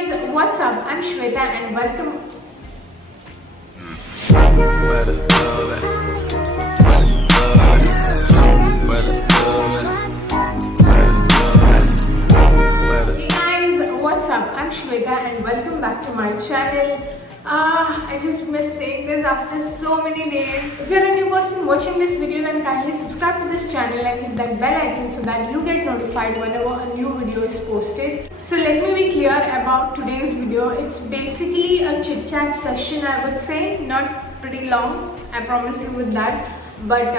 guys, what's up? I'm Shweta and welcome. Where the love at? Where the love at? Where the love at? Where the Hey guys, what's up? I'm Shweta and welcome back to my channel. I just miss saying this after so many days. If you're a new person watching this video, then kindly subscribe to this channel and hit that bell icon so that you get notified whenever a new video is posted. So let me be clear about today's video. It's basically a chit chat session, I would say, not pretty long, I promise you with that. But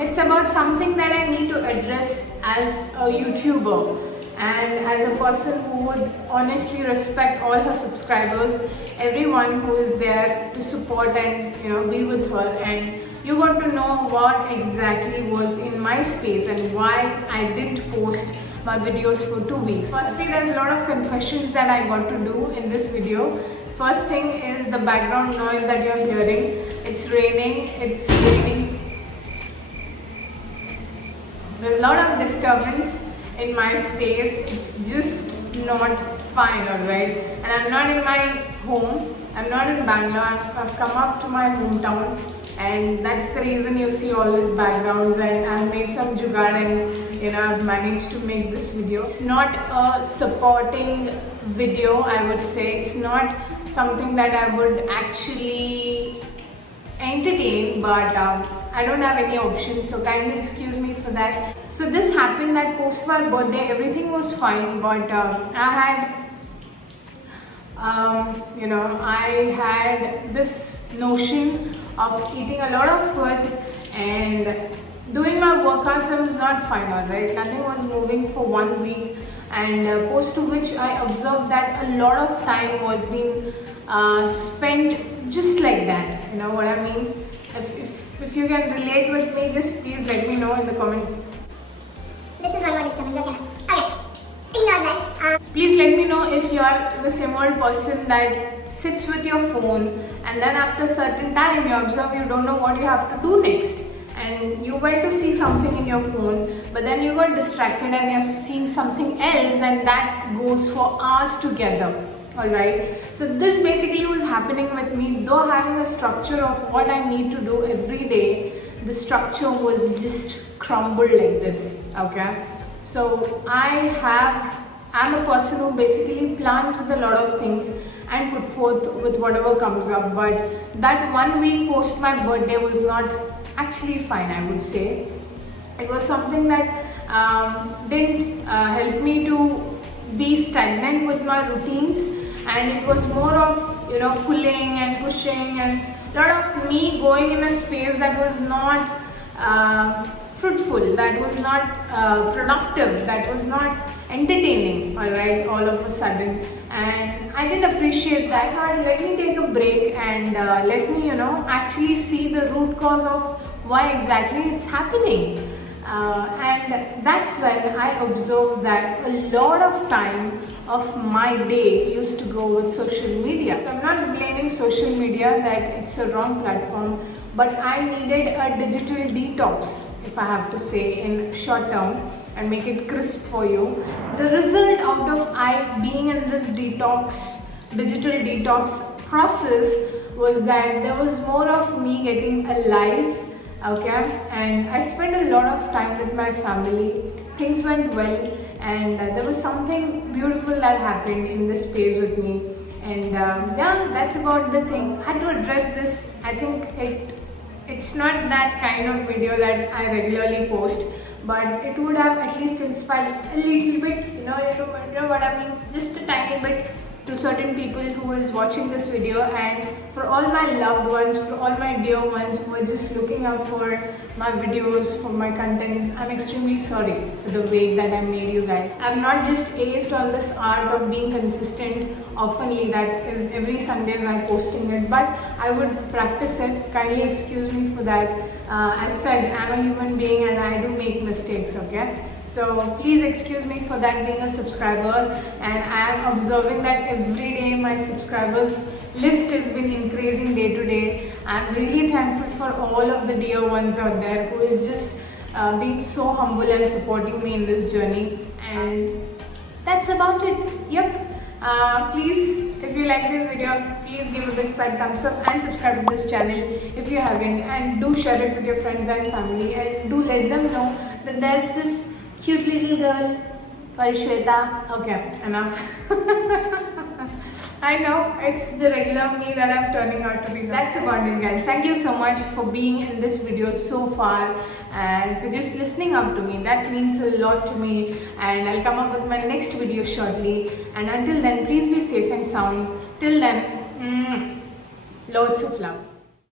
it's about something that I need to address as a YouTuber and as a person who would honestly respect all her subscribers, everyone who is there to support and be with her. And you got to know what exactly was in my space and why I didn't post my videos for 2 weeks. Firstly, there's a lot of confessions that I got to do in this video. First thing is the background noise that you're hearing. It's raining. There's a lot of disturbance in my space. It's just not fine, alright? And I'm not in my home. I'm not in Bangalore. I've come up to my hometown, and that's the reason you see all these backgrounds. And I've made some jugaad and I've managed to make this video. It's not a supporting video, I would say. It's not something that I would actually entertain, but I don't have any options, so kindly excuse me for that. So this happened that post my birthday, everything was fine, but I had this notion of eating a lot of food and doing my workouts. I was not fine, alright. Nothing was moving for 1 week, and post to which I observed that a lot of time was being spent just like that. You know what I mean? If you can relate with me, just please let me know in the comments. This is one more disturbance, okay. Ignore that. Please let me know if you are the same old person that sits with your phone and then after a certain time you observe you don't know what you have to do next. And you went to see something in your phone, but then you got distracted and you're seeing something else, and that goes for hours together. Alright, so this basically was happening with me. Though having a structure of what I need to do every day, the structure was just crumbled like this. Okay, so I'm a person who basically plans with a lot of things and put forth with whatever comes up. But that 1 week post my birthday was not actually fine, I would say. It was something that didn't help me to be stagnant with my routines, and it was more of pulling and pushing and a lot of me going in a space that was not fruitful, that was not productive, that was not entertaining, alright, all of a sudden. And I didn't appreciate that. I thought, let me take a break and let me actually see the root cause of why exactly it's happening. And that's when I observed that a lot of time of my day used to go with social media. So I'm not blaming social media that it's a wrong platform, but I needed a digital detox, if I have to say in short term and make it crisp for you. The result out of I being in this digital detox process was that there was more of me getting alive. Okay, and I spent a lot of time with my family. Things went well, and there was something beautiful that happened in this space with me. And yeah, that's about the thing. I had to address this. I think it's not that kind of video that I regularly post, but it would have at least inspired a little bit. You know what I mean? Just a tiny bit to certain people who is watching this video, and for all my loved ones, for all my dear ones who are just looking out for my videos, for my contents, I'm extremely sorry for the way that I made you guys. I've not just aced on this art of being consistent oftenly, that is every Sundays I'm posting it, but I would practice it. Kindly excuse me for that. As said, I'm a human being and I do make mistakes, okay? So please excuse me for that, being a subscriber, and I am observing that every day my subscribers list has been increasing day to day. I'm really thankful for all of the dear ones out there who is just being so humble and supporting me in this journey. And that's about it. Yep. Please, if you like this video, please give a big fat thumbs up and subscribe to this channel if you haven't, and do share it with your friends and family, and do let them know that there's this cute little girl called Shweta. Okay, enough. I know it's the regular me that I'm turning out to be. That's about it, guys. Thank you so much for being in this video so far and for just listening up to me. That means a lot to me, and I'll come up with my next video shortly. And until then, please be safe and sound. Till then, loads of love.